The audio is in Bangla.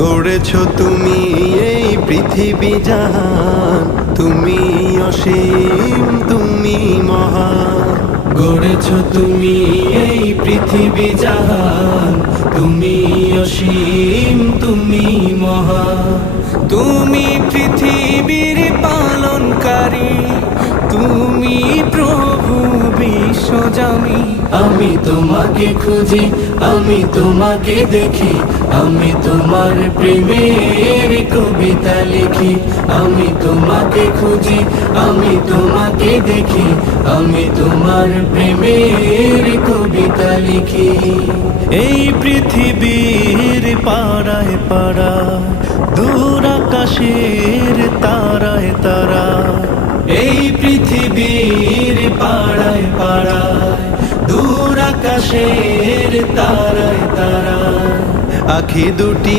গড়েছ তুমি এই পৃথিবী জাহান, তুমি অসীম, তুমি মহান। গড়েছ তুমি এই পৃথিবী জাহান, তুমি অসীম, তুমি মহান। তুমি পৃথিবীর পালনকারী, তুমি প্রভু বিশ্বজামি। আমি তোমাকে খুঁজি, আমি তোমাকে দেখি, আমি তোমার প্রেমের কবিতা লিখি। আমি তোমাকে খুঁজি, আমি তোমাকে দেখি, আমি তোমার প্রেমের কবিতা লিখি। এই পৃথিবীর পাড়ায় পাড়ায়, দূর আকাশের তারায় তারা, এই পৃথিবীর পাড়ায় পাড়ায়, দূর আকাশের তারায় তারা, আখি দুটি